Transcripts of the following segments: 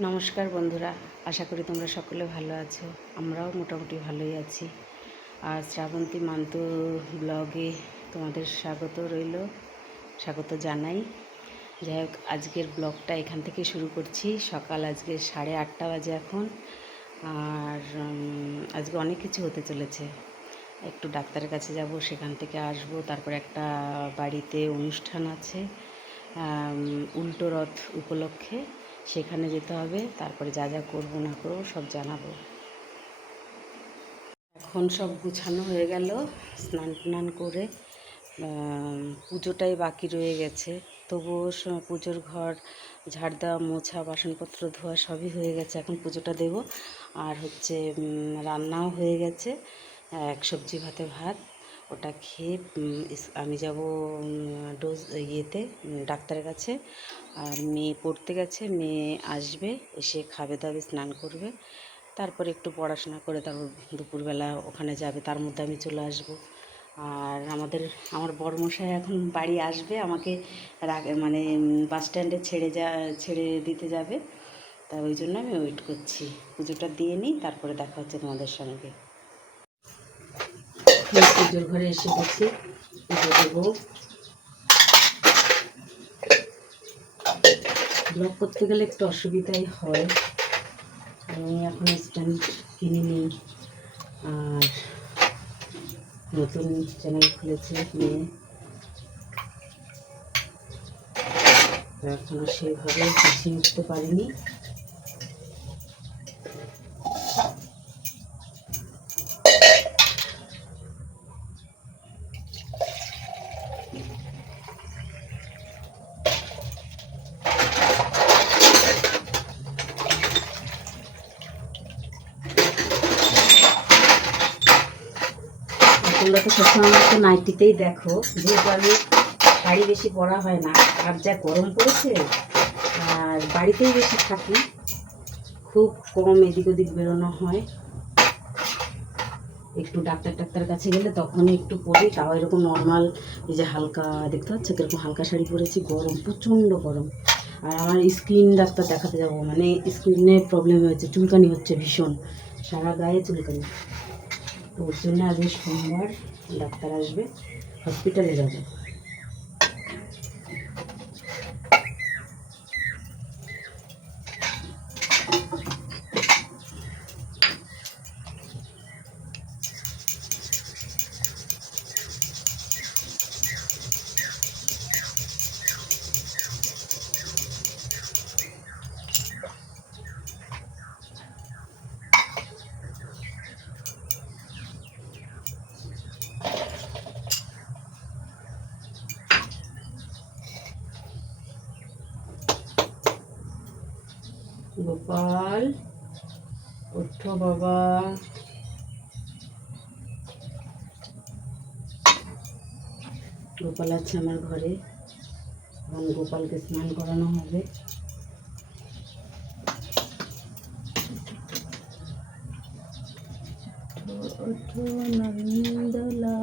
নমস্কার বন্ধুরা, আশা করি তোমরা সকলে ভালো আছো। আমরাও মোটামুটি ভালোই আছি। আর শ্রাবন্তী মান্তু ব্লগে তোমাদের স্বাগত রইল, স্বাগত জানাই। যাই হোক, আজকের ব্লগটা এখান থেকে শুরু করছি। সকাল আজকে 8:30 বাজে এখন। আর আজকে অনেক কিছু হতে চলেছে। একটু ডাক্তারের কাছে যাব, সেখান থেকে আসব। তারপর একটা বাড়িতে অনুষ্ঠান আছে উল্টো রথ উপলক্ষে, সেখানে যেতে হবে। তারপরে যা যা করবো না করবো সব জানাবো। এখন সব গুছানো হয়ে গেল, স্নান টান করে পুজোটাই বাকি রয়ে গেছে। তবুও পুজোর ঘর ঝাড় দেওয়া, মোছা, বাসনপত্র ধোয়া সবই হয়ে গেছে। এখন পুজোটা দেব। আর হচ্ছে রান্নাও হয়ে গেছে, এক সবজি ভাতে ভাত। ওটা খেয়ে আমি যাব ডোজ ইয়েতে, ডাক্তারের কাছে। আর মেয়ে পড়তে গেছে, মেয়ে আসবে, এসে খাবে দাবে, স্নান করবে। তারপরে একটু পড়াশোনা করে তারপর দুপুরবেলা ওখানে যাবে, তার মধ্যে আমি চলে আসব। আর আমার বড়মশাই এখন বাড়ি আসবে, আমাকে মানে বাস স্ট্যান্ডে ছেড়ে দিতে যাবে। তা ওই জন্য আমি ওয়েট করছি। পুজোটা দিয়ে নিই, তারপরে দেখা হচ্ছে তোমাদের সঙ্গে। পুজোর ঘরে এসে গেছি, পুজো দেবো। ব্লগ করতে গেলে একটু অসুবিধাই হয়। আমি এখন স্ট্যান্ড কিনিনি, আর নতুন চ্যানেল খুলেছে মেয়ে, এখনও সেইভাবে গুছিয়ে উঠতে পারিনি। তোমরা তো সবসময় আমাকে নাইটিতেই দেখো, যেহেতু আমি শাড়ি বেশি পরা হয় না। আর যা গরম পড়েছে, আর বাড়িতেই বেশি থাকি, খুব কম এদিক ওদিক বেরোনো হয়। একটু ডাক্তার কাছে গেলে তখনই একটু পরি, তাও এরকম নর্মাল, এই যে হালকা দেখতে পাচ্ছ কীরকম হালকা শাড়ি পরেছি। গরম, প্রচণ্ড গরম। আর আমার স্কিন ডাক্তার দেখাতে যাব, মানে স্কিনে প্রবলেম হয়েছে, চুলকানি হচ্ছে ভীষণ, সারা গায়ে চুলকানি। তো ওর জন্য আজকে সোমবার ডাক্তার আসবে, হসপিটালে যাবে। গোপাল, ওঠো বাবা। গোপাল আছে আমার ঘরে, এখন গোপালকে স্নান করানো হবে। ওঠো নন্দলা,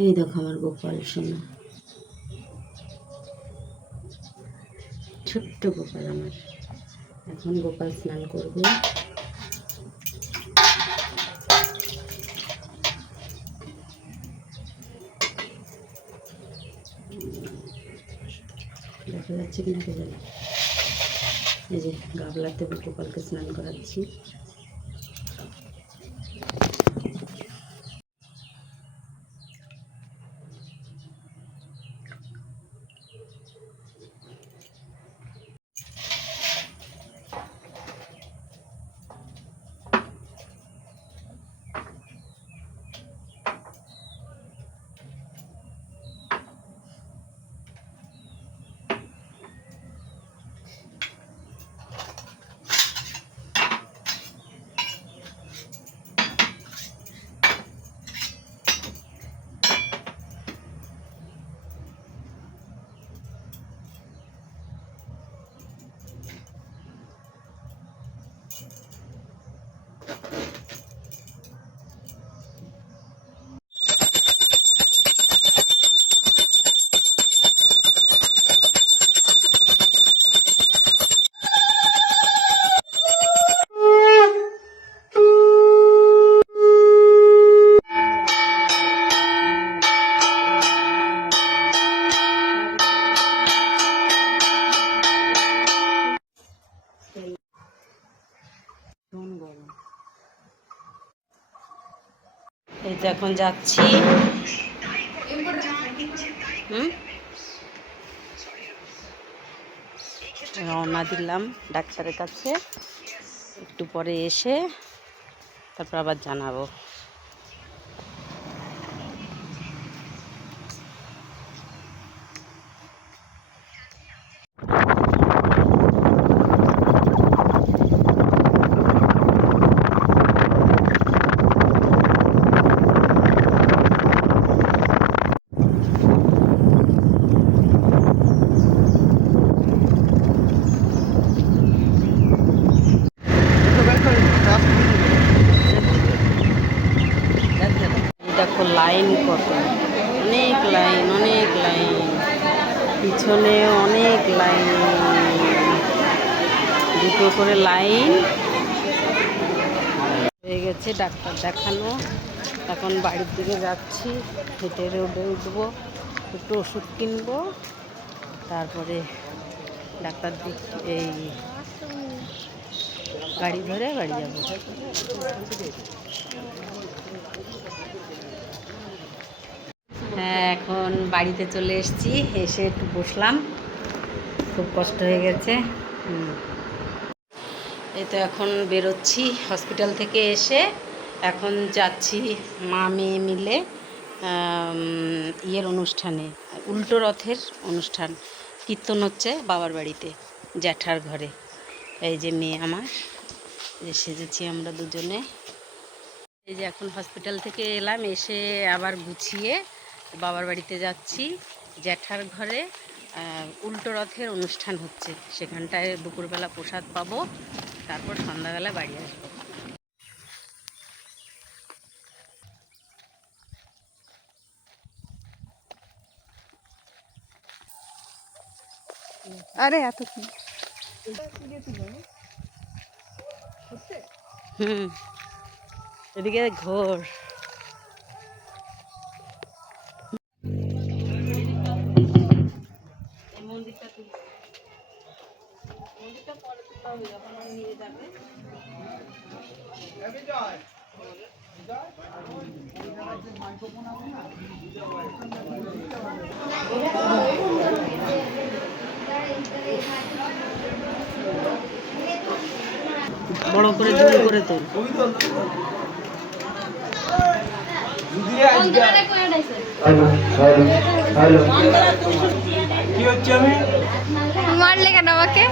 এই দেখো আমার গোপাল সোনা, ছোট্ট গোপাল আমার। এখন গোপাল স্নান করবে। দেখা যাচ্ছে কিনা কে জানে। এই যে গাবলাতে গোপালকে স্নান করাচ্ছি। এই তো এখন যাচ্ছি। রওনা দিলাম ডাক্তারের কাছে, একটু পরে এসে তারপর আবার জানাবো। দেখো লাইন কত, অনেক লাইন, অনেক লাইন, পিছনে অনেক লাইন, দুটো করে লাইন হয়ে গেছে ডাক্তার দেখানো। এখন বাড়ির দিকে যাচ্ছি, হেঁটে রোডে উঠবো, একটু ওষুধ কিনবো, তারপরে ডাক্তার দিক এই গাড়ি ধরে বাড়ি যাবো। হ্যাঁ, এখন বাড়িতে চলে এসেছি, এসে একটু বসলাম, খুব কষ্ট হয়ে গেছে। এই তো এখন বেরোচ্ছি হসপিটাল থেকে এসে, এখন যাচ্ছি মা মেয়ে মিলে ইয়ের অনুষ্ঠানে, উল্টো রথের অনুষ্ঠান, কীর্তন হচ্ছে বাবার বাড়িতে জ্যাঠার ঘরে। এই যে মেয়ে আমার, যে সেজেছি আমরা দুজনে। এই যে এখন হসপিটাল থেকে এলাম, এসে আবার গুছিয়ে বাবার বাড়িতে যাচ্ছি, জ্যাঠার ঘরে উল্টো রথের অনুষ্ঠান হচ্ছে, সেখানটায় দুপুরবেলা প্রসাদ পাবো, তারপর সন্ধ্যাবেলা বাড়ি আসবো। আরে এত কি এদিকে ঘোর। মন্দিরটা পরে তুলতে হবে, যখন নিয়ে যাবে। বড় করে জোর করে তোল। কি হচ্ছে আমি মারলে কেন আমাকে?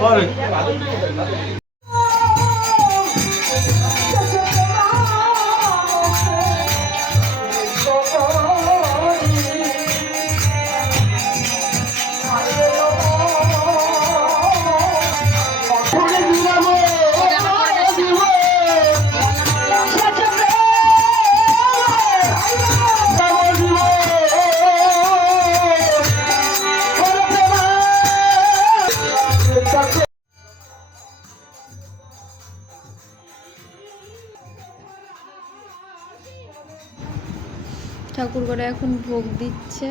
ঠাকুর করে এখন ভোগ দিচ্ছে।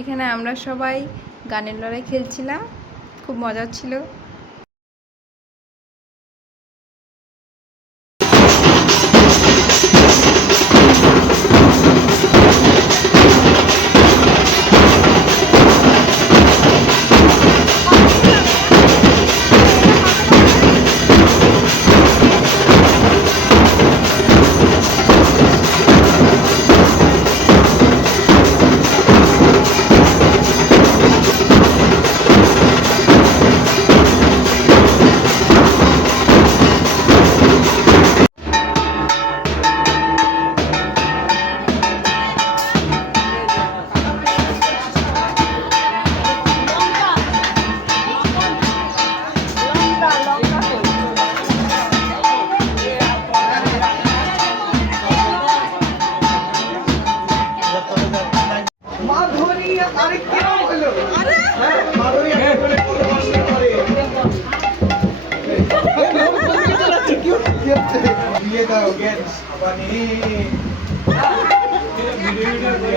এখানে আমরা সবাই গানের লড়াই খেলছিলাম, খুব মজা ছিল। দিয়ে দাও পানি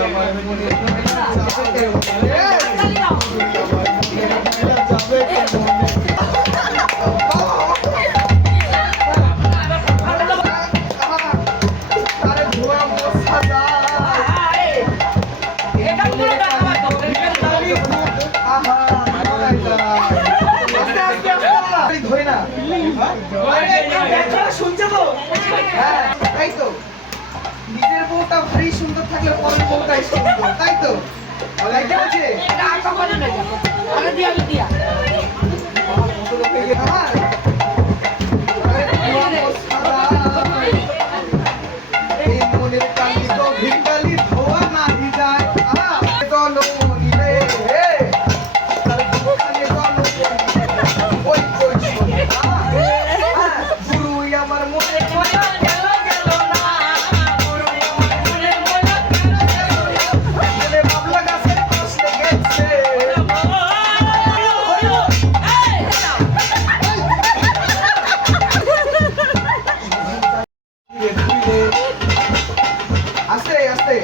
আমার মনে যাবে আরে ধোয়া মশা যায় ধরে না শুনছে তো হ্যাঁ তাই তো নিজের বউটা ভারী সুন্দর থাকলে পরের বউটাই সুন্দর তাই তো লাইটা আছে এই মনের কালি তো ভিকালি ধোয়া নাহি যায় দল মনিলে তার দোকানে দল ওই ওই গুরুই আমার মনে মনে গেল গেল না গুরুই আমার মনে মনে গেল বাবলা গাছের কষ্টে গেছে আস্তে আস্তে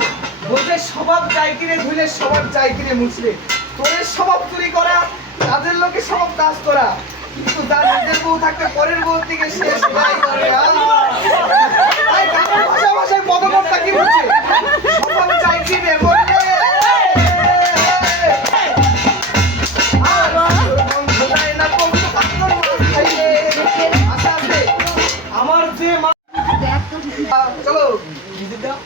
বলতে স্বভাব চাই কিনে ধুইলে স্বভাব চাই কিনে মুছলে তোর স্বভাব চুরি করা কাজের লোকে সব কাজ করা কিন্তু তার নিজের বউ থাকতে পরের বউ থেকে সে সেলাই করে তাই গানের ভাষা ভাষায় পদকর্তা কি বলছে স্বভাব চাই কিনে বললে আর গন্ধ যায় না কবু কাকর খাইলে আস্তে আস্তে আমার যে চলো ভিজিট দাও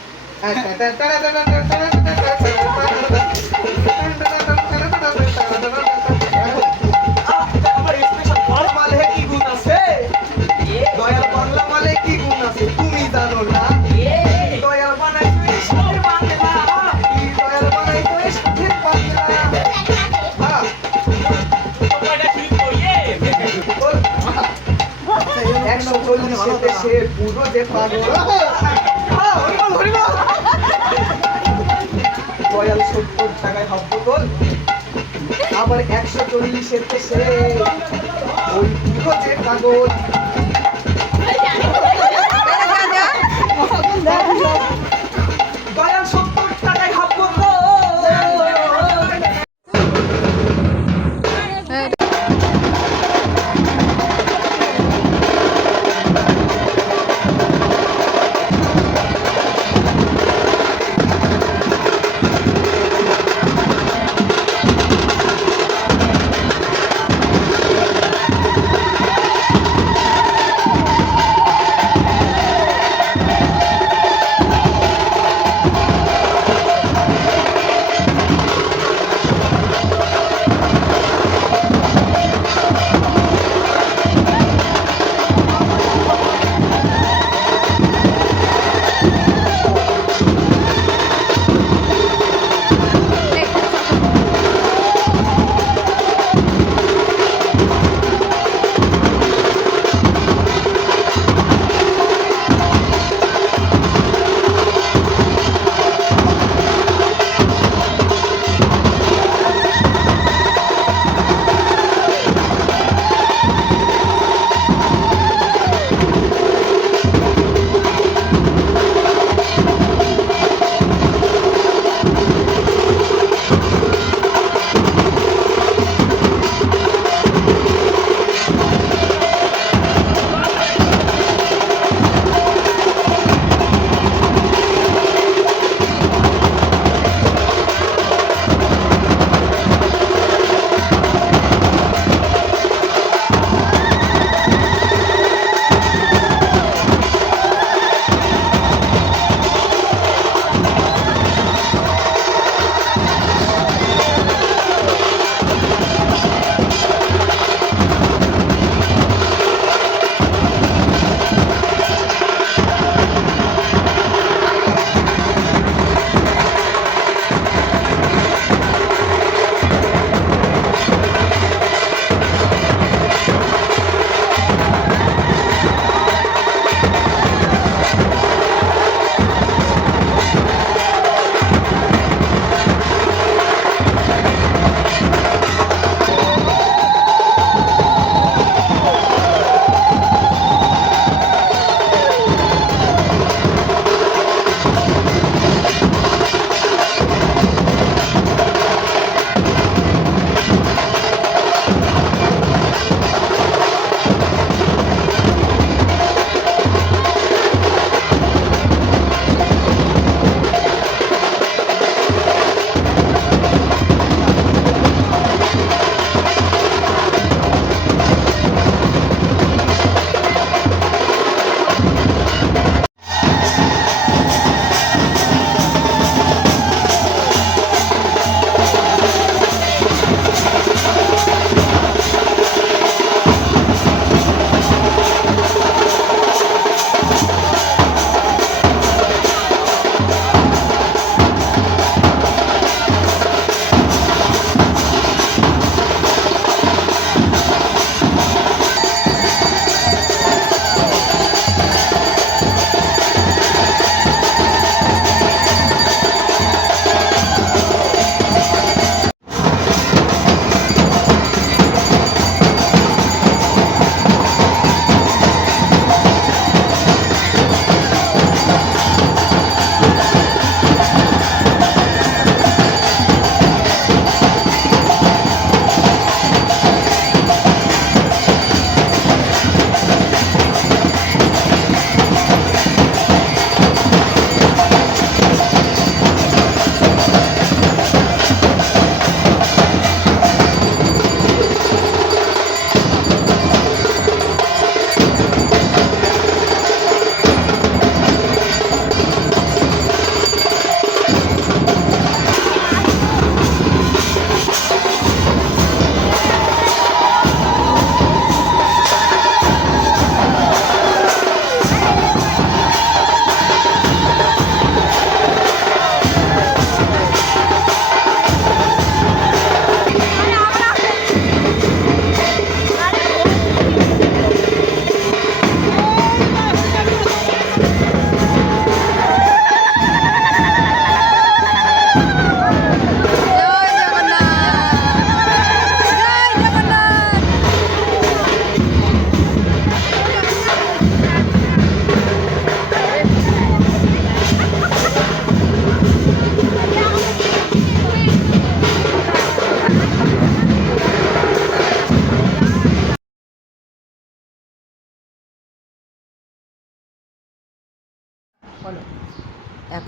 দয়াল বাংলা মালে কি গুণ আছে তুমি জানো না দয়াল বানাই তুই সাথে বাংলা দয়াল বানাই তুই সাথে বাংলা একশো চল্লিশে সে পুরো যে পাগল দয়াল 70 টাকায় হাফ বোতল আবার 140-এর সে ওই পুরো যে পাগল দয়াল 70 টাকায় হাফ বোতল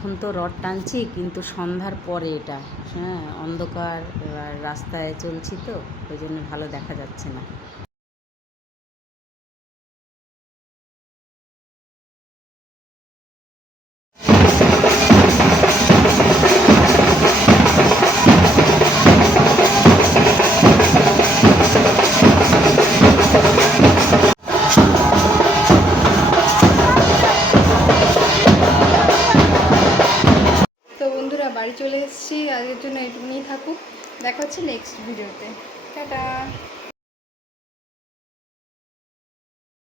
এখন তো রড টানছি, কিন্তু সন্ধ্যার পরে এটা, হ্যাঁ, অন্ধকার রাস্তায় চলছি তো, ওই জন্য ভালো দেখা যাচ্ছে না। তো বন্ধুরা বাড়ি চলে এসেছি, আজকের জন্য এইটুকুনি থাকুক, দেখা হচ্ছে নেক্সট ভিডিওতে। টাটা।